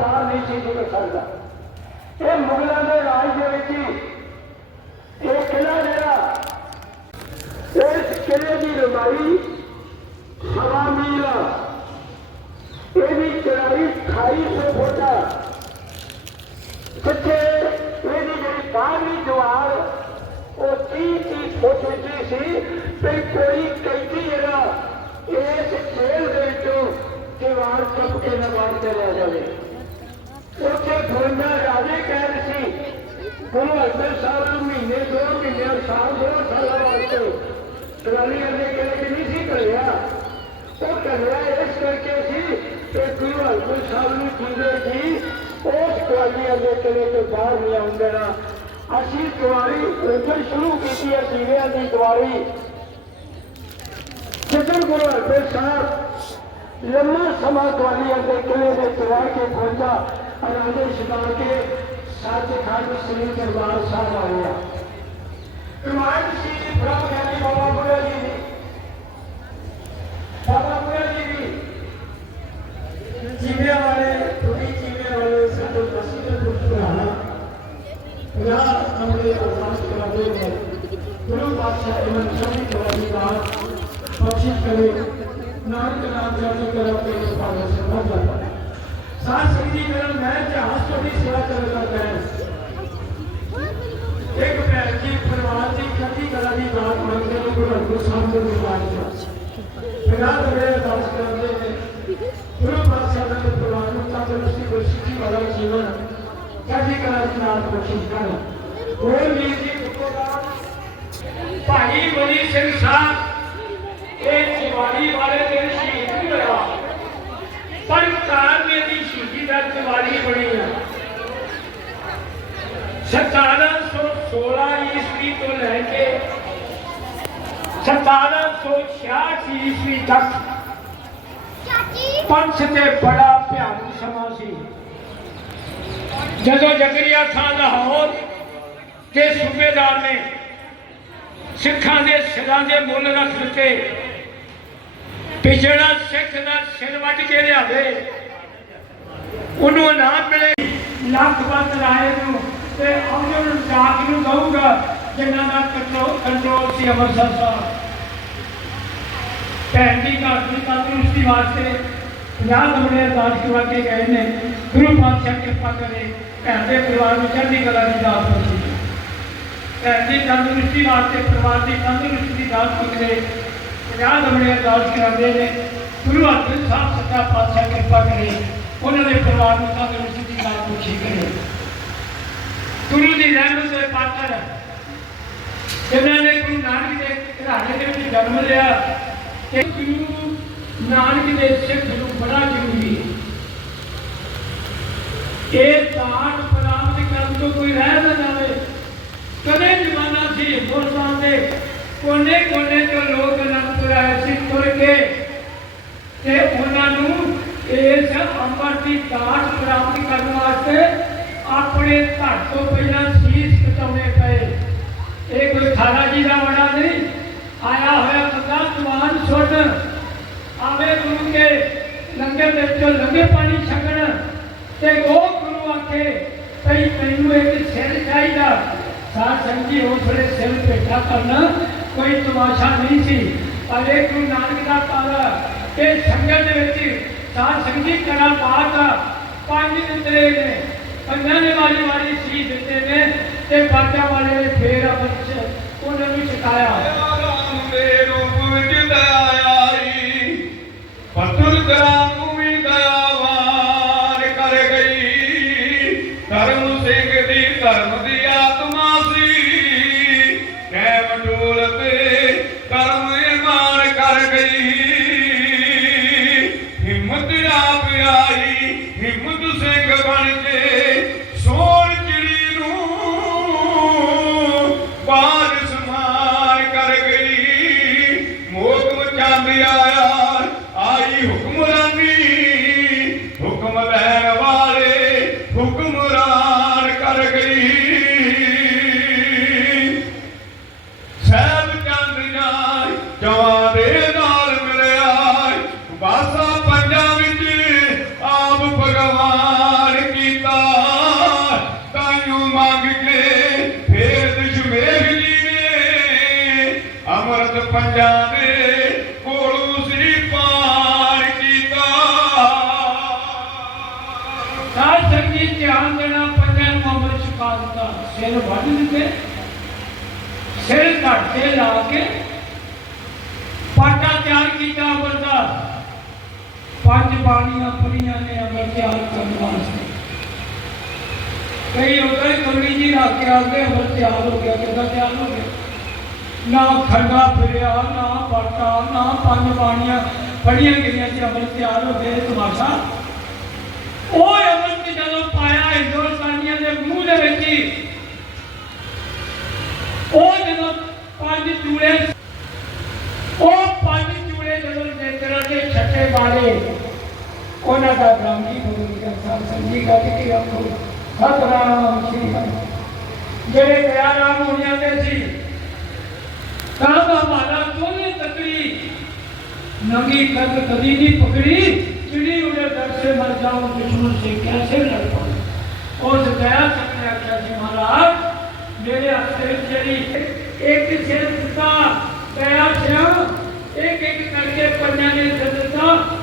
ਤਾਰ ਨਹੀਂ ਸੀ ਗੁਜ਼ਰ ਸਕਦਾ। ਇਹ ਮੁਗਲਾਂ ਦੇ ਰਾਜ ਦੇ ਵਿੱਚ ਹੀ ਇਹ ਕਿਲਾ ਜਿਹੜਾ, ਇਸ ਕਿਲੇ ਦੀ ਲੰਬਾਈ ਸਵਾ ਮੀਲ ਇਹਦੀ ਚੜਾਈ 2800 ਫੁੱਟ ਆ। ਜਿੱਥੇ ਇਹਦੀ ਜਿਹੜੀ ਬਾਹਰਲੀ ਦੀਵਾਰ, ਉਹ 30 30 ਫੁੱਟ ਉੱਚੀ ਸੀ ਤੇ ਕੋਈ ਕੈਦੀ ਜਿਹੜਾ ਇਸ ਖੇਲ ਦੇ ਵਿੱਚੋਂ ਦੀਵਾਰ ਟੱਪ ਕੇ ਨਾ ਬਾਹਰ ਚਲਿਆ ਜਾਵੇ ਉੱਥੇ ਗੋਇੰਦਾ ਰਾਜੇ ਕਹਿ ਸੀ ਗੁਰੂ ਹਰਗੋਬਿੰਦ ਸਾਹਿਬ ਨੂੰ ਮਹੀਨੇ, ਦੋ ਮਹੀਨੇ ਸਾਲ, ਦੋ ਸਾਲਾਂ ਵਾਸਤੇ ਟਰਾਲੀਆਂ ਦੇ ਕਿਲੇ ਨਹੀਂ ਸੀ ਕਰਿਆ ਉਹ ਕਰਿਆ ਇਸ ਕਰਕੇ ਸੀ ਕਿ ਗੁਰੂ ਹਰਗੋਬਿੰਦ ਸਾਹਿਬ ਨੂੰ ਜੀਵੇ ਜੀ ਉਸ ਟਰਾਲੀਆਂ ਦੇ ਕਿਲੇ ਤੋਂ ਬਾਹਰ ਨਹੀਂ ਆਉਣ ਦੇਣਾ। ਅਸੀਂ ਦੁਆਰੀ ਉਧਰ ਸ਼ੁਰੂ ਕੀਤੀ ਹੈ ਜੀਵਿਆਂ ਦੀ ਦੁਆਰੀ ਜਦੋਂ ਗੁਰੂ ਹਰਗੋਬਿੰਦ ਸਾਹਿਬ ਲੰਮਾ ਸਮਾਂ ਗਵਾਲੀਅਰ ਦੇ ਕਿਲੇ ਦੇ ਚੜਾ ਕੇ ਪਹੁੰਚਾ ਅਰਾਦੇ ਛਡਾ ਕੇ ਸੱਚਖੰਡ ਸ੍ਰੀ ਦਰਬਾਰ ਸਾਹਿਬ ਆਇਆ ਕਮਾਂਡ ਸੀ ਪ੍ਰਭ ਗਿਆਨੀ ਬਾਬਾ ਬੁੱਢਾ ਜੀ ਦੀ ਬਾਬਾ ਬੁੱਢਾ ਜੀ ਦੀ ਜੀਵੇ ਵਾਲੇ ਥੋੜੀ ਜੀਵੇ ਵਾਲੇ ਸਾਡੇ ਪ੍ਰਸਿੱਧ ਗੁਰਦੁਆਰਾ ਪੰਜਾਹ ਨੰਬਰ ਅਰਦਾਸ ਕਰਦੇ ਨੇ। ਗੁਰੂ ਪਾਤਸ਼ਾਹ ਇਮਨ ਸ਼ਮੀ ਕਰਾਈ ਬਾਤ ਬਖਸ਼ਿਸ਼ ਕਰੇ। ਨਾਨਕ ਨਾਮ ਜਪ ਕਰੋ ਤੇ ਭਾਵੇਂ ਸਰਬਤ ਦਾ ਸਾਧ ਸੰਗਤ ਜੀ, ਮੇਰਾ ਮੈਂ ਜਹਾਜ਼ ਤੁਹਾਡੀ ਸੇਵਾ ਕਰਨ ਲੱਗਾ ਹਾਂ ਇੱਕ ਭੈਣ ਜੀ, ਪਰਿਵਾਰ ਦੀ ਚੰਗੀ ਕਲਾ ਦੀ ਬਾਤ ਮੰਗਦੇ ਨੇ ਗੁਰੂ ਹਰਗੋਬਿੰਦ ਸਾਹਿਬ ਦੇ ਦਰਬਾਰ ਵਿੱਚ ਪੰਜਾਹ ਦਰੇ ਅਰਦਾਸ ਕਰਦੇ ਨੇ, ਗੁਰੂ ਪਾਤਸ਼ਾਹ ਦੇ ਪਰਿਵਾਰ ਨੂੰ ਤੰਦਰੁਸਤੀ ਬਖਸ਼ਿਸ਼ ਵਾਲਾ ਜੀਵਨ ਚੰਗੀ ਕਲਾ ਦੀ ਨਾਲ ਬਖਸ਼ਿਸ਼ ਕਰਨ ਹੋਰ ਵੀਰ ਜੀ ਪੁੱਤਰਾ ਭਾਈ ਬਲੀ ਸਿੰਘ ਸਾਹਿਬ, ਇਹ ਦੀਵਾਲੀ ਵਾਲੇ ਦਿਨ ਸ਼ਹੀਦ ਨਹੀਂ ਹੋਇਆ। ਪਰ ਕਾਰਮੇ ਦੀ ਸ਼ਹੀਦੀ ਦਾ ਦੀਵਾਲੀ ਬਣੀ ਆ। 1716 ਈਸਵੀ ਤੋਂ ਲੈ ਕੇ 1766 ਈਸਵੀ ਤੱਕ ਪੰਥ ਤੇ ਬੜਾ ਭਿਆਨਕ ਸਮਾਂ ਸੀ। ਜਦੋਂ ਜ਼ਕਰੀਆ ਖਾਨ ਲਾਹੌਰ ਦੇ ਸੂਬੇਦਾਰ ਨੇ ਸਿੱਖਾਂ ਦੇ ਸਿਰਾਂ ਦੇ ਮੁੱਲ ਰੱਖ ਦਿੱਤੇ ਕਿ ਸਿੱਖ ਦਾ ਸਿਰ ਵੱਢ ਕੇ ਲਿਆਵੇ, ਉਹਨੂੰ ਇਨਾਮ ਮਿਲੇ। ਲੱਖ ਬੰਦ ਰਾਏ ਨੂੰ ਤੇ ਅਮਰ ਨੂੰ ਜਾਗ ਨੂੰ ਦਊਗਾ, ਜਿਨ੍ਹਾਂ ਦਾ ਕੰਟਰੋਲ ਕੰਟਰੋਲ ਸੀ ਅਮਰਸਰ ਸਾਹਿਬ। ਭੈਣ ਦੀ ਘਰ ਦੀ ਤੰਦਰੁਸਤੀ ਵਾਸਤੇ 50 ਗਮਲੇ ਦਾ ਕਰਵਾ ਕੇ ਗਏ ਨੇ। ਗੁਰੂ ਪਾਤਸ਼ਾਹ ਕਿਰਪਾ ਕਰੇ, ਭੈਣ ਦੇ ਪਰਿਵਾਰ ਨੂੰ ਚੜ੍ਹਦੀ ਕਲਾ ਦੀ ਦਾਤ ਬਖਸ਼ੇ। ਭੈਣ ਦੀ ਤੰਦਰੁਸਤੀ ਵਾਸਤੇ ਪਰਿਵਾਰ ਦੀ ਤੰਦਰੁਸਤੀ ਦੀ ਦਾਤ ਮੰਗਦੇ 50 ਦਮੜੇ ਅਰਦਾਸ ਕਰਦੇ ਨੇ, ਗੁਰੂ ਅਰਜਨ ਸਾਹਿਬ ਸੱਚਾ ਪਾਤਸ਼ਾਹ ਕਿਰਪਾ ਕਰੇ, ਉਹਨਾਂ ਦੇ ਪਰਿਵਾਰ ਨੂੰ ਤਾਂ ਗੁਰੂ ਸਿੱਧੀ ਗੱਲ ਪੁੱਛੀ ਕਰੇ। ਗੁਰੂ ਦੀ ਰਹਿਮਤ ਦੇ ਪਾਤਰ ਜਿਨ੍ਹਾਂ ਨੇ ਗੁਰੂ ਨਾਨਕ ਦੇ ਘਰਾਣੇ ਦੇ ਵਿੱਚ ਜਨਮ ਲਿਆ, ਤੇ ਗੁਰੂ ਨਾਨਕ ਦੇ ਸਿੱਖ ਨੂੰ ਬੜਾ ਜ਼ਰੂਰੀ ਇਹ ਦਾਤ ਪ੍ਰਾਪਤ ਕਰਨ ਤੋਂ ਕੋਈ ਰਹਿ ਨਾ ਜਾਵੇ। ਕਦੇ ਜਮਾਨਾ ਸੀ, ਹਿੰਦੁਸਤਾਨ ਦੇ ਕੋਨੇ ਕੋਨੇ ਤੋਂ ਲੋਕ ਨਾ ਆਏ ਸੀ ਤੁਰ ਕੇ ਤੇ ਉਹਨਾਂ ਨੂੰ ਇਸ ਅੰਮ੍ਰਿਤ ਦੀ ਦਾਤ ਪ੍ਰਾਪਤ ਕਰਨ ਵਾਸਤੇ ਆਪਣੇ ਘਰ ਤੋਂ ਪਹਿਲਾਂ ਸੀਸ ਕਟਾਉਣੇ ਪਏ। ਇਹ ਕੋਈ ਖਾਣਾ ਜੀ ਦਾ ਵੜਾ ਨਹੀਂ, ਆਇਆ ਹੋਇਆ ਬੰਦਾ ਜਵਾਨ ਸੁਣ। ਆਵੇ ਗੁਰੂ ਕੇ ਲੰਗਰ ਦੇ ਵਿੱਚੋਂ ਲੰਗੇ ਪਾਣੀ ਛਕਣ ਤੇ ਉਹ ਗੁਰੂ ਆਖੇ, ਭਈ ਤੈਨੂੰ ਇੱਕ ਸਿਰ ਚਾਹੀਦਾ। ਸਾਧ ਸੰਗੀ ਉਸ ਵੇਲੇ ਸਿਰ ਭੇਟਾ ਕਰਨਾ, ਕੋਈ ਤਮਾਸ਼ਾ ਨਹੀਂ ਸੀ। ਪਰ ਗੁਰੂ ਨਾਨਕ ਦਾ ਪਾਰ ਇਹ ਸੰਗਤ ਦੇ ਵਿੱਚ ਸਾਧ ਸੰਗੀ ਕਰਾ ਬਾਤ ਪੰਜ ਨਿੰਦਰੇ ਨੇ। ਪੰਜਾਂ ਨੇ ਵਾਰੀ ਵਾਰੀ ਸੀ ਦਿੱਤੇ ਨੇ ਤੇ ਬਾਜਾ ਵਾਲੇ ਨੇ ਫੇਰ ਅਬਦ ਉਹਨਾਂ ਨੂੰ ਛਕਾਇਆ। ਰਾਮ ਦੇ ਰੂਪ ਵਿੱਚ ਦਇਆ ਆਈ। ਪਤੁਰ ਕਰਾਮੂ ਰਾਜਾਂ ਦੇ ਕੋਲੋਂ ਸੀ ਪਾਰ ਕੀਤਾ। ਸਾਧ ਸੰਗੀ ਧਿਆਨ ਦੇਣਾ, ਪੰਜਾਂ ਨੂੰ ਅੰਮ੍ਰਿਤ ਛਕਾ ਦਿੱਤਾ। ਸਿਰ ਵੱਢ ਦਿੱਤੇ। ਸਿਰ ਘੱਟ ਤੇ ਲਾ ਕੇ ਪਾਟਾ ਤਿਆਰ ਕੀਤਾ ਅੰਮ੍ਰਿਤ ਪੰਜ ਬਾਣੀਆਂ ਪੜੀਆਂ ਨੇ ਅੰਮ੍ਰਿਤ ਤਿਆਰ ਕਰਨ ਵਾਸਤੇ। ਕਈ ਉਧਰ ਹੀ ਜੀ ਰੱਖ ਕੇ ਆਉਂਦੇ, ਅੰਮ੍ਰਿਤ ਤਿਆਰ ਹੋ ਗਿਆ, ਕਿੱਦਾਂ ਤਿਆਰ ਹੋ ਗਿਆ? ਨਾ ਖੰਡਾ ਫਿਰਿਆ, ਨਾ ਪਾਟਾ, ਨਾ ਪੰਜ ਬਾਣੀਆਂ ਪੜੀਆਂ ਗਈਆਂ ਸੀ ਅੰਮ੍ਰਿਤ ਤਿਆਰ ਹੋ ਗਏ ਤਮਾਸ਼ਾ। ਉਹ ਅੰਮ੍ਰਿਤ ਜਦੋਂ ਪਾਇਆ ਹਿੰਦੁਸਤਾਨੀਆਂ ਦੇ ਮੂੰਹ ਦੇ ਵਿੱਚ ਹੀ। ਉਹ ਜਦੋਂ ਪੰਜ ਚੂੜੇ ਉਹ ਪੰਜ ਚੂੜੇ ਜਦੋਂ ਨੇਤਰਾਂ ਦੇ ਛੱਟੇ ਮਾਰੇ, ਉਹਨਾਂ ਦਾ ਬ੍ਰਾਹਮਣੀ ਗੁਰੂ ਜੀ ਦਾ ਸੰਜੀ ਗੱਜ ਕੇ ਆਖੋ? ਸਤਨਾਮ ਸ੍ਰੀ ਹਰਿ। ਜਿਹੜੇ ਦਇਆ ਰਾਮ ਹੋਣੀਆਂ ਦੇ ਸੀ કાબા મારા કોને તકડી નંગી કદ કદીની પકડી ચીડી ઉડે દર્શે મર જાઉં दुश्मन से कैसे लड़ पाऊँ? और गया सकने आख्या जी महाराज। मेरे हस्ते चली एक से पिता गया श्याम। एक एक करके कन्या ने दे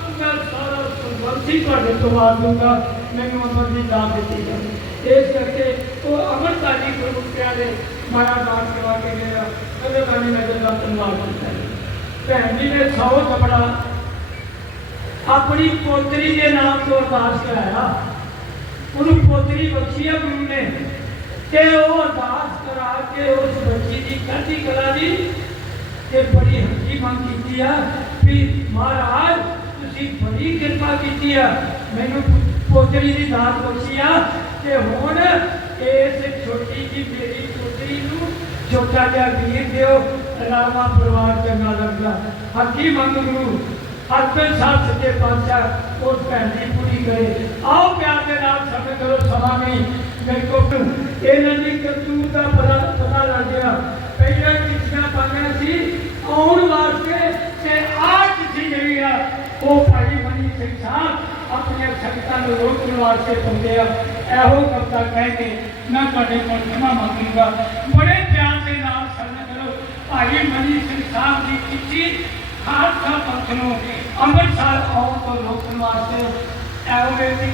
ਠੀਕ ਤੁਹਾਡੇ ਤੋਂ ਬਾਅਦ ਦੂੰਗਾ ਮੈਨੂੰ ਮਤਲਬ ਦੀ ਦਾਤ ਦਿੱਤੀ ਜਾਵੇ ਇਸ ਕਰਕੇ ਉਹ ਅਮਰ ਅਮਰਤਾਲੀ ਪ੍ਰਭੂ ਪਿਆਰੇ ਮਾਇਆ ਦਾਤ ਕਰਵਾ ਕੇ ਮੇਰਾ ਅਗਰ ਕਾਨੀ ਮੈਂ ਦਾ ਧੰਨਵਾਦ ਕਰਦਾ ਭੈਣ ਜੀ ਨੇ ਸੌ ਕਪੜਾ ਆਪਣੀ ਪੋਤਰੀ ਦੇ ਨਾਮ ਤੋਂ ਅਰਦਾਸ ਕਰਾਇਆ ਉਹਨੂੰ ਪੋਤਰੀ ਬਖਸ਼ੀ ਆ ਗੁਰੂ ਨੇ ਤੇ ਉਹ ਅਰਦਾਸ ਕਰਾ ਕੇ ਉਸ ਬੱਚੀ ਦੀ ਕਾਢੀ ਕਲਾ ਦੀ ਤੇ ਬੜੀ ਹੱਕੀ ਮੰਗ ਕੀਤੀ ਆ ਵੀ ਮਹਾਰਾਜ ਤੁਸੀਂ ਬੜੀ ਕਿਰਪਾ ਕੀਤੀ ਆ। ਮੈਨੂੰ ਪੋਤਰੀ ਦੀ ਦਾਤ ਬਖਸ਼ੀ ਆ। ਤੇ ਹੁਣ ਇਸ ਛੋਟੀ ਜੀ ਮੇਰੀ ਪੋਤਰੀ ਨੂੰ ਛੋਟਾ ਜਿਹਾ ਵੀਰ ਦਿਓ। ਰਾਮਾ ਪਰਿਵਾਰ ਚੰਗਾ ਲੱਗਦਾ। ਹੱਕੀ ਮੰਗ ਗੁਰੂ। ਅਰਪਨ ਸਾਹਿਬ ਸੱਚੇ ਪਾਤਸ਼ਾਹ ਉਸ ਭੈਣ ਦੀ ਪੂਰੀ ਕਰੇ। ਆਓ ਪਿਆਰ ਦੇ ਨਾਲ ਸਮਝ ਕਰੋ ਸਮਾਂ ਨਹੀਂ ਮੇਰੇ ਕੋਲ ਇਹਨਾਂ ਦੀ ਕਰਤੂਤ ਦਾ ਪਤਾ ਪਤਾ ਲੱਗ ਗਿਆ। ਪਹਿਲਾਂ ਚਿੱਠੀਆਂ ਪਾਈਆਂ ਸੀ। ਆਉਣ ਵਾਸਤੇ ਤੇ ਆਹ ਚਿੱਠੀ ਜਿਹੜੀ ਆ ਉਹ ਭਾਈ ਮਨੀ ਸਿੰਘ ਸਾਹਿਬ ਆਪਣੇ ਸੰਗਤਾਂ ਨੂੰ ਲੋਕ ਨਿਵਾਸੇ ਹੁੰਦੇ ਆ ਇਹੋ ਕਵਤਾ ਕਹਿ ਕੇ ਮੈਂ ਤੁਹਾਡੇ ਕੋਲ ਖਿਮਾ ਮੰਗੀਗਾ ਬੜੇ ਪਿਆਰ ਦੇ ਨਾਲ ਸੰਗਤ ਕਰੋ ਭਾਈ ਮਨੀ ਸਿੰਘ ਸਾਹਿਬ ਦੀ ਕਿੱਤੀ ਖਾਲਸਾ ਪੰਥ ਨੂੰ ਅੰਮ੍ਰਿਤਸਰ ਆਉਣ ਤੋਂ ਲੋਕ ਨਿਵਾਸੇ ਇਹੋ ਮੇਰੀ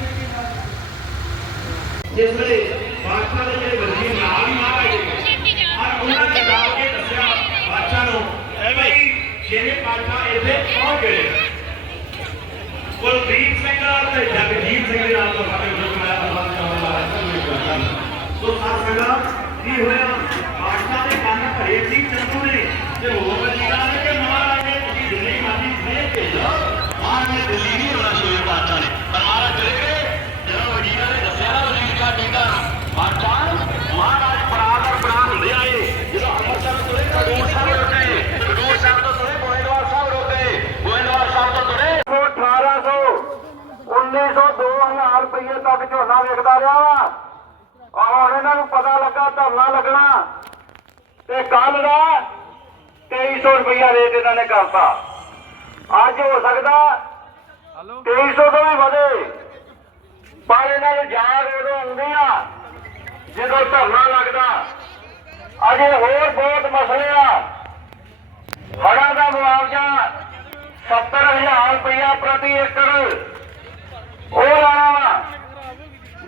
ਜਿਸ ਵੇਲੇ ਬਾਦਸ਼ਾਹ ਦੇ ਜਿਹੜੇ ਵਜ਼ੀਰ ਨਾਲ ਹੀ ਆ ਗਏ ਔਰ ਉਹਨਾਂ ਨੇ ਜਾ ਕੇ ਦੱਸਿਆ ਬਾਦਸ਼ਾਹ ਨੂੰ ਐ ਭਾਈ ਜਿਹੜੇ ਬਾਦਸ਼ਾਹ ਇੱਥੇ ਪਹੁੰਚ ਗਏ ਕੁਲਦੀਪ ਸਿੰਘ ਤੇ ਜਗਜੀਤ ਸਿੰਘ ਦੇ ਨਾਲ ਤੋਂ ਸਾਡੇ ਵਿਰੁੱਧ ਮੈਂ ਅਰਦਾਸ ਕਰਨ ਦਾ ਹੈ। ਸੋ ਸਾਧ ਸੰਗਤ ਕੀ ਹੋਇਆ? ਬਾਦਸ਼ਾਹ ਦੇ ਕੰਨ ਭਰੇ ਸੀ, ਚੰਦੂ ਨੇ ਤੇ 1900 2000 ਰੁਪਏ ਤੱਕ ਝੋਨਾ ਵਿਕਦਾ ਰਿਹਾ ਵਾ। ਹੁਣ ਇਹਨਾਂ ਨੂੰ ਪਤਾ ਲੱਗਾ ਧਰਨਾ ਲੱਗਣਾ। ਤੇ ਕੱਲ ਦਾ 2300 ਰੁਪਇਆ ਰੇਟ ਇਹਨਾਂ ਨੇ ਕਰਤਾ। ਅੱਜ ਹੋ ਸਕਦਾ 2300 ਤੋਂ ਵੀ ਵਧੇ। ਪਰ ਇਹਨਾਂ ਨੂੰ ਜਾਗ ਉਦੋਂ ਆਉਂਦੀ ਆ ਜਦੋਂ ਧਰਨਾ ਲੱਗਦਾ। ਅਜੇ ਹੋਰ ਬਹੁਤ ਮਸਲੇ ਆ। ਹੜ੍ਹਾਂ ਦਾ ਮੁਆਵਜ਼ਾ 70000 ਰੁਪਇਆ ਪ੍ਰਤੀ ਏਕੜ। ਉਹ ਲਾਣਾ ਵਾ।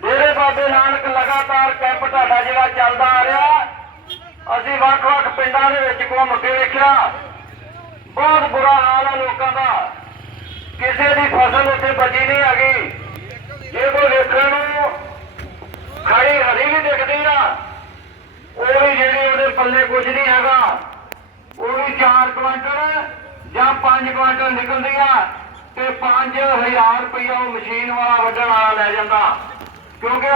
ਡੇਰੇ ਬਾਬੇ ਨਾਨਕ ਲਗਾਤਾਰ ਕੈਂਪ ਤੁਹਾਡਾ ਜਿਹੜਾ ਚੱਲਦਾ ਆ ਰਿਹਾ, ਅਸੀਂ ਵੱਖ-ਵੱਖ ਪਿੰਡਾਂ ਦੇ ਵਿੱਚ ਘੁੰਮ ਕੇ ਵੇਖਿਆ। ਬਹੁਤ ਬੁਰਾ ਹਾਲ ਹੈ ਲੋਕਾਂ ਦਾ। ਕਿਸੇ ਦੀ ਫਸਲ ਉੱਥੇ ਬਚੀ ਨਹੀਂ ਹੈਗੀ। ਜੇ ਕੋਈ ਵੇਖਣ ਨੂੰ ਖੜੀ ਹਰੀ ਵੀ ਦਿਖਦੀ ਆ, ਉਹ ਵੀ ਜਿਹੜੀ ਉਹਦੇ ਪੱਲੇ ਕੁਝ ਨਹੀਂ ਹੈਗਾ। ਉਹ ਵੀ 4 ਕੁਆਂਟਲ ਜਾਂ 5 ਕੁਆਂਟਲ ਨਿਕਲਦੀ ਆ। ਤੇ 5000 ਰੁਪਇਆ ਉਹ ਮਸ਼ੀਨ ਵਾਲਾ ਵੱਢਣ ਵਾਲਾ ਲੈ ਜਾਂਦਾ। ਕਿਉਂਕਿ